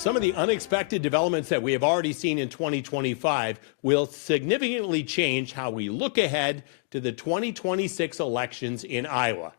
Some of the unexpected developments that we have already seen in 2025 will significantly change how we look ahead to the 2026 elections in Iowa.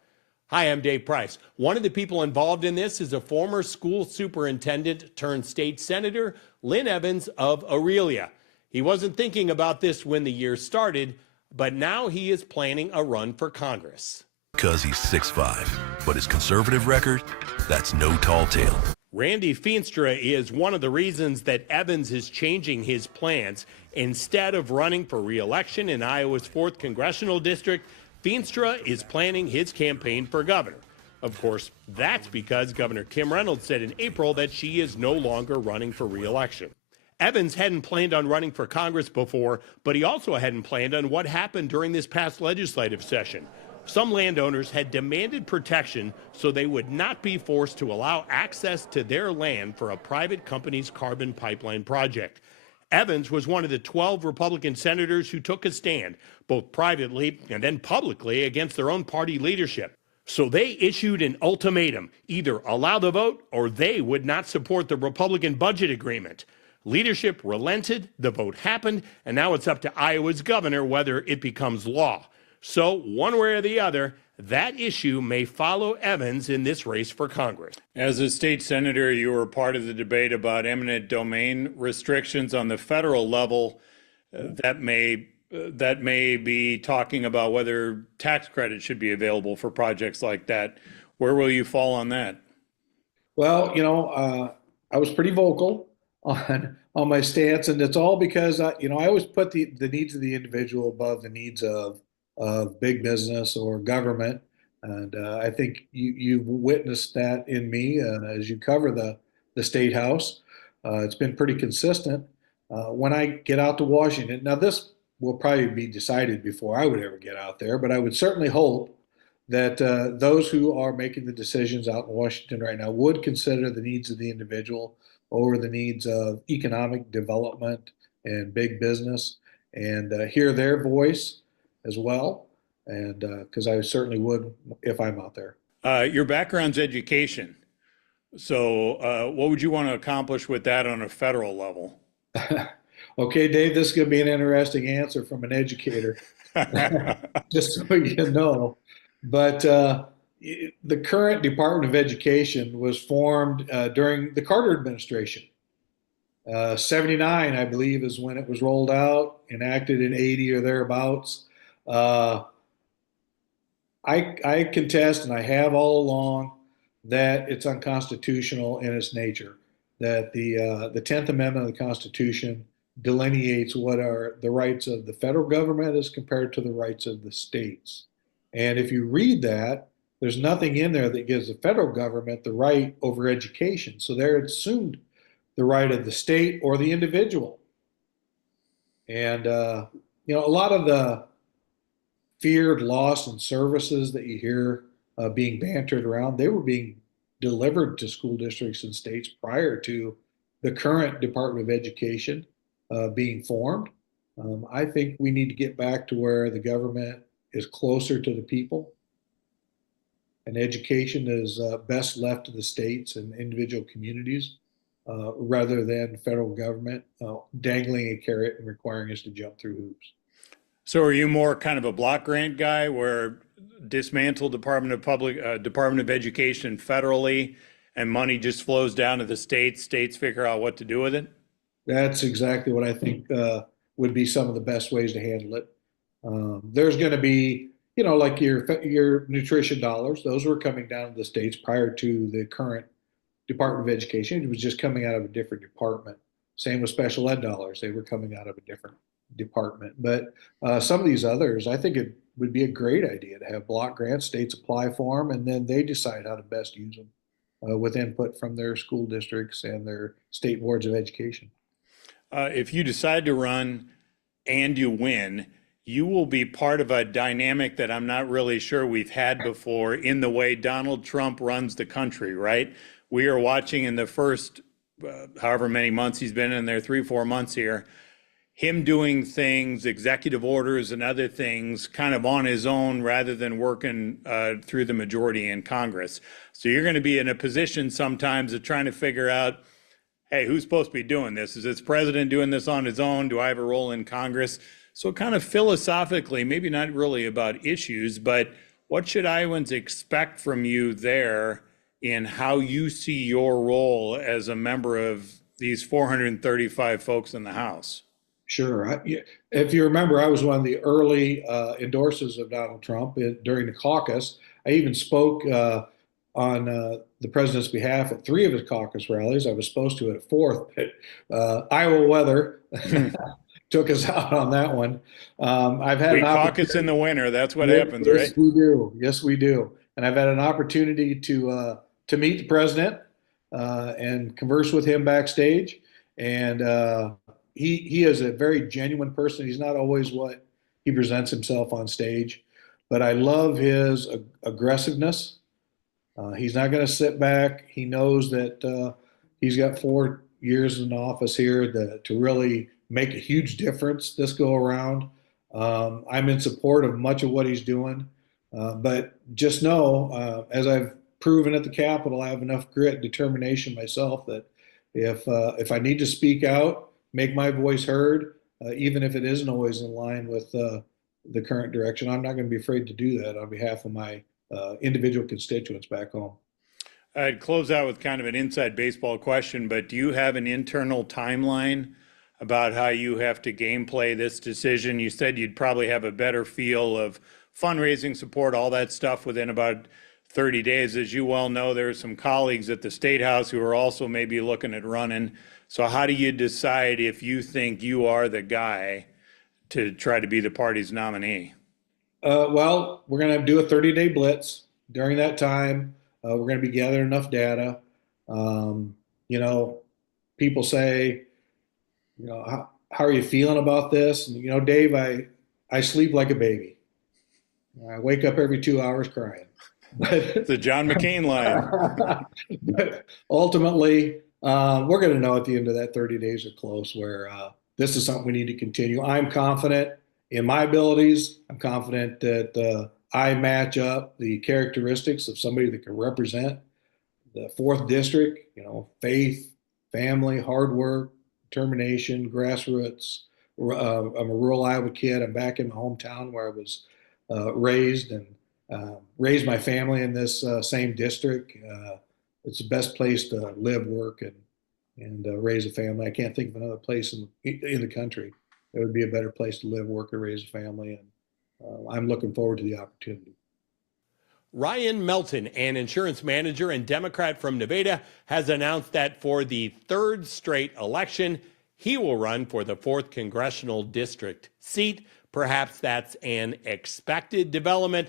Hi, I'm Dave Price. One of the people involved in this is a former school superintendent turned state senator, Linn Evans of Orillia. He wasn't thinking about this when the year started, but now he is planning a run for Congress. Because he's 6'5", but his conservative record, that's no tall tale. Randy Feenstra is one of the reasons that Evans is changing his plans. Instead of running for re-election in Iowa's 4th congressional district, Feenstra is planning his campaign for governor. Of course, that's because Governor Kim Reynolds said in April that she is no longer running for re-election. Evans hadn't planned on running for Congress before, but he also hadn't planned on what happened during this past legislative session. Some landowners had demanded protection so they would not be forced to allow access to their land for a private company's carbon pipeline project. Evans was one of the 12 Republican senators who took a stand, both privately and then publicly, against their own party leadership. So they issued an ultimatum: either allow the vote or they would not support the Republican budget agreement. Leadership relented, the vote happened, and now it's up to Iowa's governor whether it becomes law. So one way or the other, that issue may follow Evans in this race for Congress. As a state senator, you were part of the debate about eminent domain restrictions on the federal level. That may be talking about whether tax credit should be available for projects like that. Where will you fall on that? Well, I was pretty vocal on my stance, and it's all because I always put the needs of the individual above the needs of big business or government. And I think you've witnessed that in me as you cover the state house. It's been pretty consistent. When I get out to Washington, now this will probably be decided before I would ever get out there, but I would certainly hope that those who are making the decisions out in Washington right now would consider the needs of the individual over the needs of economic development and big business, and hear their voice as well, and because I certainly would if I'm out there. Your background's education. So what would you want to accomplish with that on a federal level? Okay, Dave, this is going to be an interesting answer from an educator, just so you know. But the current Department of Education was formed during the Carter administration. 79, I believe, is when it was rolled out, enacted in 80 or thereabouts. I contest, and I have all along, that it's unconstitutional in its nature, that the 10th Amendment of the Constitution delineates what are the rights of the federal government as compared to the rights of the states. And if you read that, there's nothing in there that gives the federal government the right over education. So they're assumed the right of the state or the individual. And, a lot of the feared loss in services that you hear being bantered around, they were being delivered to school districts and states prior to the current Department of Education being formed. I think we need to get back to where the government is closer to the people, and education is best left to the states and individual communities rather than federal government dangling a carrot and requiring us to jump through hoops. So are you more kind of a block grant guy where dismantle Department of Education federally and money just flows down to the states figure out what to do with it? That's exactly what I think would be some of the best ways to handle it. There's going to be, like your nutrition dollars, those were coming down to the states prior to the current Department of Education. It was just coming out of a different department. Same with special ed dollars. They were coming out of a different department. But some of these others, I think it would be a great idea to have block grants, states apply for them, and then they decide how to best use them with input from their school districts and their state boards of education. If you decide to run and you win, you will be part of a dynamic that I'm not really sure we've had before in the way Donald Trump runs the country, right? We are watching in the first however many months he's been in there, 3-4 months here, him doing things, executive orders and other things kind of on his own rather than working through the majority in Congress. So you're going to be in a position sometimes of trying to figure out, hey, who's supposed to be doing this? Is this president doing this on his own? Do I have a role in Congress? So kind of philosophically, maybe not really about issues, but what should Iowans expect from you there in how you see your role as a member of these 435 folks in the House? Sure. If you remember, I was one of the early endorsers of Donald Trump during the caucus. I even spoke on the president's behalf at 3 of his caucus rallies. I was supposed to at a 4th, but Iowa weather took us out on that one. I've had We an caucus in the winter. That's what happens, yes, right? we do. Yes, we do. And I've had an opportunity to meet the president and converse with him backstage. And he is a very genuine person. He's not always what he presents himself on stage, but I love his aggressiveness. He's not going to sit back. He knows that he's got 4 years in office here to really make a huge difference this go around. I'm in support of much of what he's doing, but just know, as I've proven at the Capitol, I have enough grit and determination myself that if I need to speak out, make my voice heard, even if it isn't always in line with the current direction, I'm not going to be afraid to do that on behalf of my individual constituents back home. I'd close out with kind of an inside baseball question, but do you have an internal timeline about how you have to gameplay this decision? You said you'd probably have a better feel of fundraising support, all that stuff within about 30 days. As you well know, there are some colleagues at the State House who are also maybe looking at running. So how do you decide if you think you are the guy to try to be the party's nominee? Well, we're going to do a 30-day blitz. During that time, we're going to be gathering enough data. You know, people say, you know, how are you feeling about this? And, you know, Dave, I sleep like a baby. I wake up every 2 hours crying. It's a John McCain line. But ultimately, we're going to know at the end of that 30 days are close where this is something we need to continue. I'm confident in my abilities. I'm confident that I match up the characteristics of somebody that can represent the 4th district, you know, faith, family, hard work, determination, grassroots. I'm a rural Iowa kid. I'm back in my hometown where I was raised and raised my family in this same district. It's the best place to live, work, and raise a family. I can't think of another place in the country that would be a better place to live, work, and raise a family. And I'm looking forward to the opportunity. Ryan Melton, an insurance manager and Democrat from Nevada, has announced that for the 3rd straight election, he will run for the 4th congressional district seat. Perhaps that's an expected development.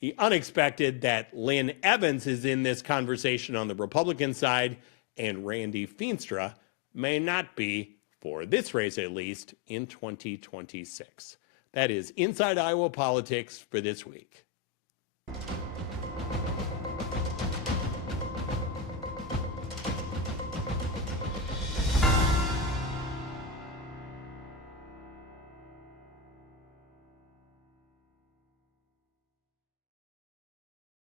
The unexpected that Lynn Evans is in this conversation on the Republican side, and Randy Feenstra may not be, for this race at least, in 2026. That is Inside Iowa Politics for this week.